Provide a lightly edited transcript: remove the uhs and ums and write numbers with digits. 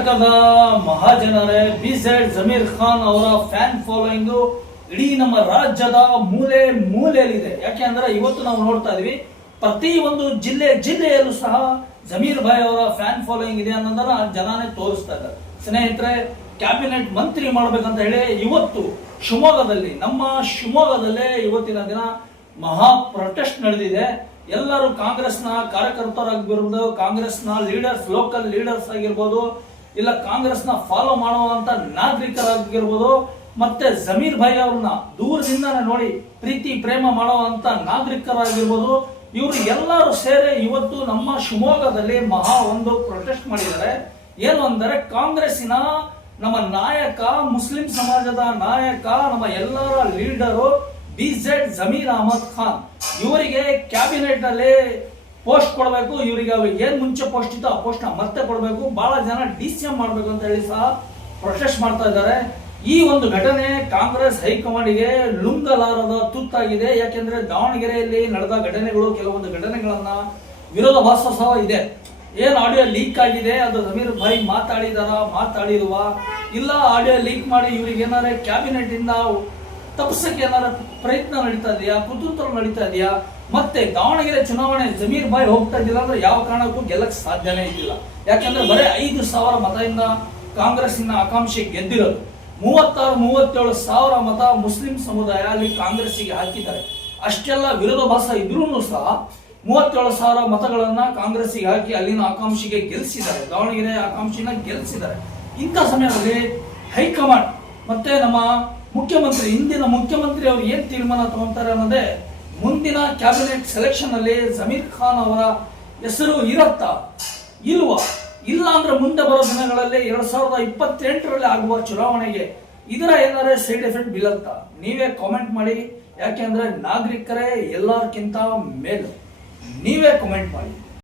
ಕರ್ನಾಟಕದ ಮಹಾಜನರೇ, ಬಿಜೆಡ್ ಜಮೀರ್ ಖಾನ್ ಅವರ fan following ಇಡೀ ನಮ್ಮ ರಾಜ್ಯದ ಮೂಲೆ ಮೂಲೆಯಲ್ಲಿದೆ. ಯಾಕೆ ಅಂದ್ರೆ ಇವತ್ತು ನಾವು ನೋಡ್ತಾ ಇದೀವಿ, ಪ್ರತಿ ಒಂದು ಜಿಲ್ಲೆಯಲ್ಲೂ ಸಹ ಜಮೀರ್ ಭಾಯ್ ಅವರ ಫ್ಯಾನ್ ಫಾಲೋಯಿಂಗ್ ಇದೆ ಅನ್ನೋದನ್ನ ಜನಾನೇ ತೋರಿಸ್ತಾ ಇದ್ದಾರೆ. ಸ್ನೇಹಿತರೆ, ಕ್ಯಾಬಿನೆಟ್ ಮಂತ್ರಿ ಮಾಡ್ಬೇಕಂತ ಹೇಳಿ ಇವತ್ತು ನಮ್ಮ ಶಿವಮೊಗ್ಗದಲ್ಲೇ ಇವತ್ತಿನ ದಿನ ಮಹಾ ಪ್ರೊಟೆಸ್ಟ್ ನಡೆದಿದೆ. ಎಲ್ಲರೂ ಕಾಂಗ್ರೆಸ್ನ ಕಾರ್ಯಕರ್ತರಾಗಿರ್ಬೋದು, ಕಾಂಗ್ರೆಸ್ನ ಲೀಡರ್ಸ್, ಲೋಕಲ್ ಲೀಡರ್ಸ್ ಆಗಿರ್ಬೋದು, ಇಲ್ಲ ಕಾಂಗ್ರೆಸ್ನ ಫಾಲೋ ಮಾಡುವಂತ ನಾಗರಿಕರಾಗಿರ್ಬೋದು, ಮತ್ತೆ ಜಮೀರ್ ಭಾಯ್ ಅವ್ರನ್ನ ದೂರದಿಂದಾನೆ ನೋಡಿ ಪ್ರೀತಿ ಪ್ರೇಮ ಮಾಡುವಂತ ನಾಗರಿಕರಾಗಿರ್ಬೋದು, ಇವರು ಎಲ್ಲರೂ ಸೇರಿ ಇವತ್ತು ನಮ್ಮ ಶಿವಮೊಗ್ಗದಲ್ಲಿ ಮಹಾ ಒಂದು ಪ್ರೊಟೆಸ್ಟ್ ಮಾಡಿದ್ದಾರೆ. ಏನು ಅಂದರೆ ಕಾಂಗ್ರೆಸ್ಸಿನ ನಮ್ಮ ನಾಯಕ, ಮುಸ್ಲಿಂ ಸಮಾಜದ ನಾಯಕ, ನಮ್ಮ ಎಲ್ಲರ ಲೀಡರು ಬಿಜೆಡ್ ಜಮೀರ್ ಅಹಮದ್ ಖಾನ್ ಇವರಿಗೆ ಕ್ಯಾಬಿನೆಟ್ ಅಲ್ಲಿ ಪೋಸ್ಟ್ ಕೊಡಬೇಕು. ಇವರಿಗೆ ಏನ್ ಮುಂಚೆ ಪೋಸ್ಟ್ ಇತ್ತು ಆ ಪೋಸ್ಟ್ ನ ಮತ್ತೆ ಕೊಡಬೇಕು, ಬಹಳ ಜನ DCM ಮಾಡಬೇಕು ಅಂತ ಹೇಳಿ ಸಹ ಪ್ರೊಟೆಸ್ಟ್ ಮಾಡ್ತಾ ಇದ್ದಾರೆ. ಈ ಒಂದು ಘಟನೆ ಕಾಂಗ್ರೆಸ್ ಹೈಕಮಾಂಡ್ಗೆ ಲುಂಗಲಾರದ ತುತ್ತಾಗಿದೆ. ಯಾಕೆಂದ್ರೆ ದಾವಣಗೆರೆಯಲ್ಲಿ ನಡೆದ ಘಟನೆಗಳು, ಕೆಲವೊಂದು ಘಟನೆಗಳನ್ನ ವಿರೋಧಾಭಾಸ ಸಹ ಇದೆ. ಏನ್ ಆಡಿಯೋ ಲೀಕ್ ಆಗಿದೆ, ಅದು ಜಮೀರ್ ಭಾಯ್ ಮಾತಾಡಿರುವ ಇಲ್ಲ ಆಡಿಯೋ ಲೀಕ್ ಮಾಡಿ ಇವ್ರಿಗೆ ಏನಾರ ಕ್ಯಾಬಿನೆಟ್ ಇಂದ ತಪ್ಪಿಸಕ್ಕೆ ಏನಾರ ಪ್ರಯತ್ನ ನಡೀತಾ ಇದೆಯಾ, ಕುತಂತ್ರ ನಡೀತಾ ಇದೆಯಾ? ಮತ್ತೆ ದಾವಣಗೆರೆ ಚುನಾವಣೆ ಜಮೀರ್ ಭಾಯ್ ಹೋಗ್ತಾ ಇದ್ದಿಲ್ಲ ಅಂದ್ರೆ ಯಾವ ಕಾರಣಕ್ಕೂ ಗೆಲ್ಲಕ್ ಸಾಧ್ಯನೇ ಇದ್ದಿಲ್ಲ. ಯಾಕಂದ್ರೆ ಬರೀ 5,000 ಮತದಿಂದ ಕಾಂಗ್ರೆಸ್ಸಿನ ಆಕಾಂಕ್ಷೆ ಗೆದ್ದಿರೋದು. 36-37 ಸಾವಿರ ಮತ ಮುಸ್ಲಿಂ ಸಮುದಾಯ ಅಲ್ಲಿ ಕಾಂಗ್ರೆಸ್ಸಿಗೆ ಹಾಕಿದ್ದಾರೆ. ಅಷ್ಟೆಲ್ಲ ವಿರೋಧಾಭಾಸ ಇದ್ರೂ ಸಹ 37,000 ಮತಗಳನ್ನ ಕಾಂಗ್ರೆಸ್ಸಿಗೆ ಹಾಕಿ ಅಲ್ಲಿನ ಆಕಾಂಕ್ಷಿಗೆ ಗೆಲ್ಲಿಸಿದ್ದಾರೆ, ದಾವಣಗೆರೆ ಆಕಾಂಕ್ಷಿನ ಗೆಲ್ಲಿಸಿದ್ದಾರೆ. ಇಂಥ ಸಮಯದಲ್ಲಿ ಹೈಕಮಾಂಡ್ ಮತ್ತೆ ನಮ್ಮ ಮುಖ್ಯಮಂತ್ರಿ, ಹಿಂದಿನ ಮುಖ್ಯಮಂತ್ರಿ ಅವರು ಏನ್ ತೀರ್ಮಾನ ತಗೊಂತಾರೆ ಅನ್ನೋದೇ ಮುಂದಿನ ಕ್ಯಾಬಿನೆಟ್ ಸೆಲೆಕ್ಷನ್ ಅಲ್ಲಿ ಜಮೀರ್ ಖಾನ್ ಅವರ ಹೆಸರು ಇರತ್ತಾ ಇಲ್ವಾ? ಇಲ್ಲ ಅಂದ್ರೆ ಮುಂದೆ ಬರೋ ದಿನಗಳಲ್ಲಿ 2028ರಲ್ಲಿ ಆಗುವ ಚುನಾವಣೆಗೆ ಇದರ ಏನಾರೇ ಸೈಡ್ ಎಫೆಕ್ಟ್ ಬೀಳತ್ತಾ? ನೀವೇ ಕಾಮೆಂಟ್ ಮಾಡಿ. ಯಾಕೆಂದ್ರೆ ನಾಗರಿಕರೇ ಎಲ್ಲರಿಗಿಂತ ಮೇಲು. ನೀವೇ ಕಾಮೆಂಟ್ ಮಾಡಿ.